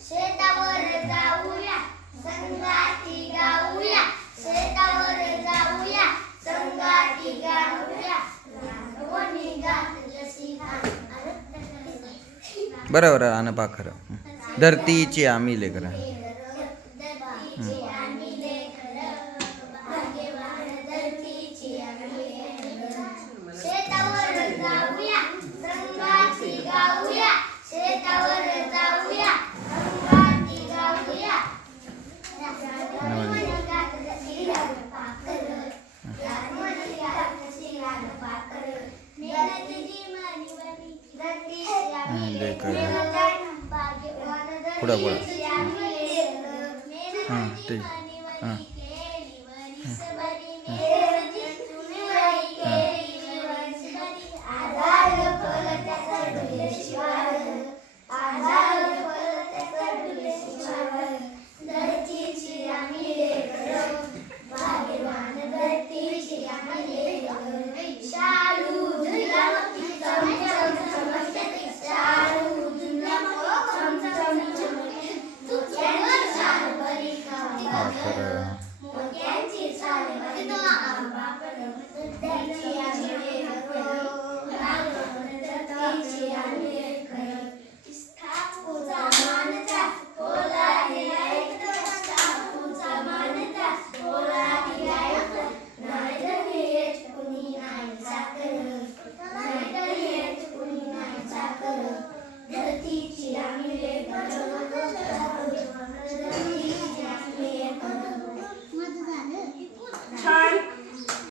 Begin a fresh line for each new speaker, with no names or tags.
शेतावर जाऊया संगाती गाऊया शेतावर जाऊया संगाती गाऊया.
गात आणि पा
धरतीची
आम्ही लेकरं.
काय काय पुढा पुढा हां ठीक हां आखर मोत्यांची सालवाई आंबा परत त्याची आंबे रंग राग त्याची आंबे